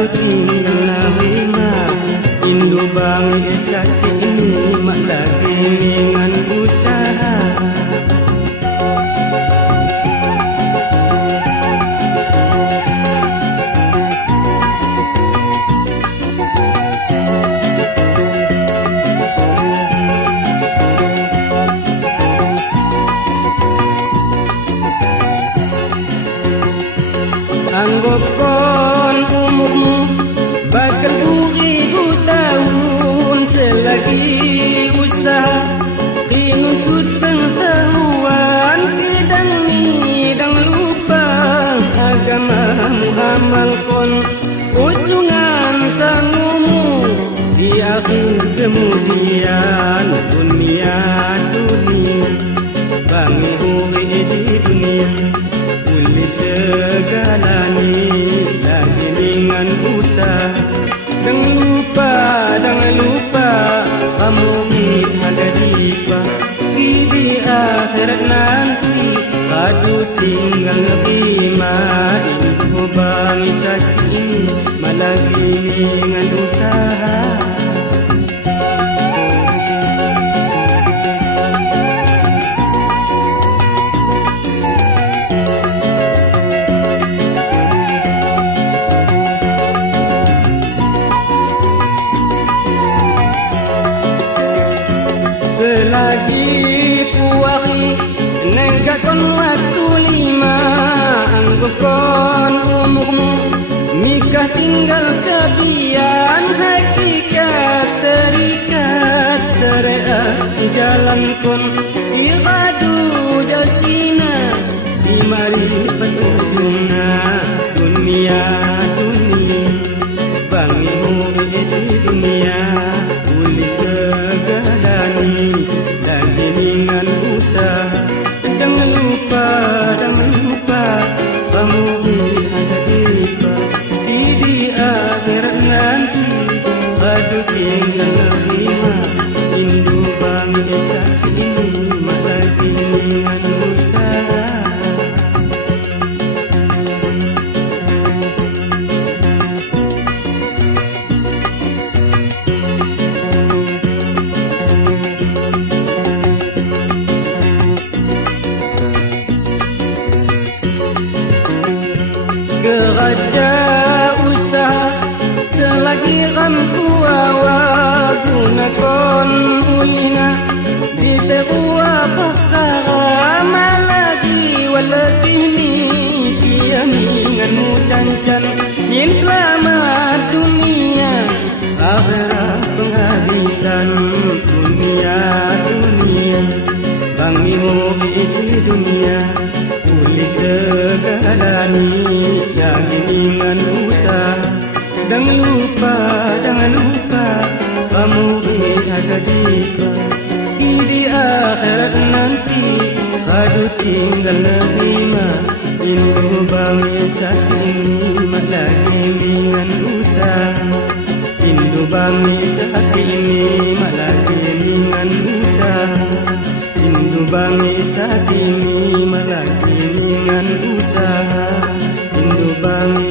kadu tinggal narima Indo bang desa kini mak lagi dengan usaha Anggap kon umurmu bakal 2000 tahun selagi usaha menuntut pengetahuan tidak lupa agamamu amalkan usungan sangumu di akhir kemudian dunia bangi uri di dunia pulih segalanya lagi dengan usaha jangan lupa kamu ada di akhirat nanti kadu tinggal nerima info bangsa ini malagi dengan usaha selagi puari nenggakkan waktu 5 anggap kon umurmu nikah tinggal kebian hakikat terikat syariat di jalan kon iradu jasina di mari petunjukna dunia bangi murid di dunia uli segalani lagi dengan usaha jangan lupa kamu ada di akhirat nanti aduh tinggal nerima Indo bang desa ini lagi dengan usaha Geraja usaha selagi rampu awak gunakan ulina diserua perkara malagi walatini kiaminganmu cancan yin selamat dunia akhirat penghabisan dunia bangi hobi di dunia uli segalani lagi dengan usaha jangan lupa kamu ada di akhirat nanti kadu tinggal nerima Indo bangsa kini lagi dengan usaha Indo bangsa kini lagi dengan usaha Indo bangsa kini lagi dengan usaha Indo bangsa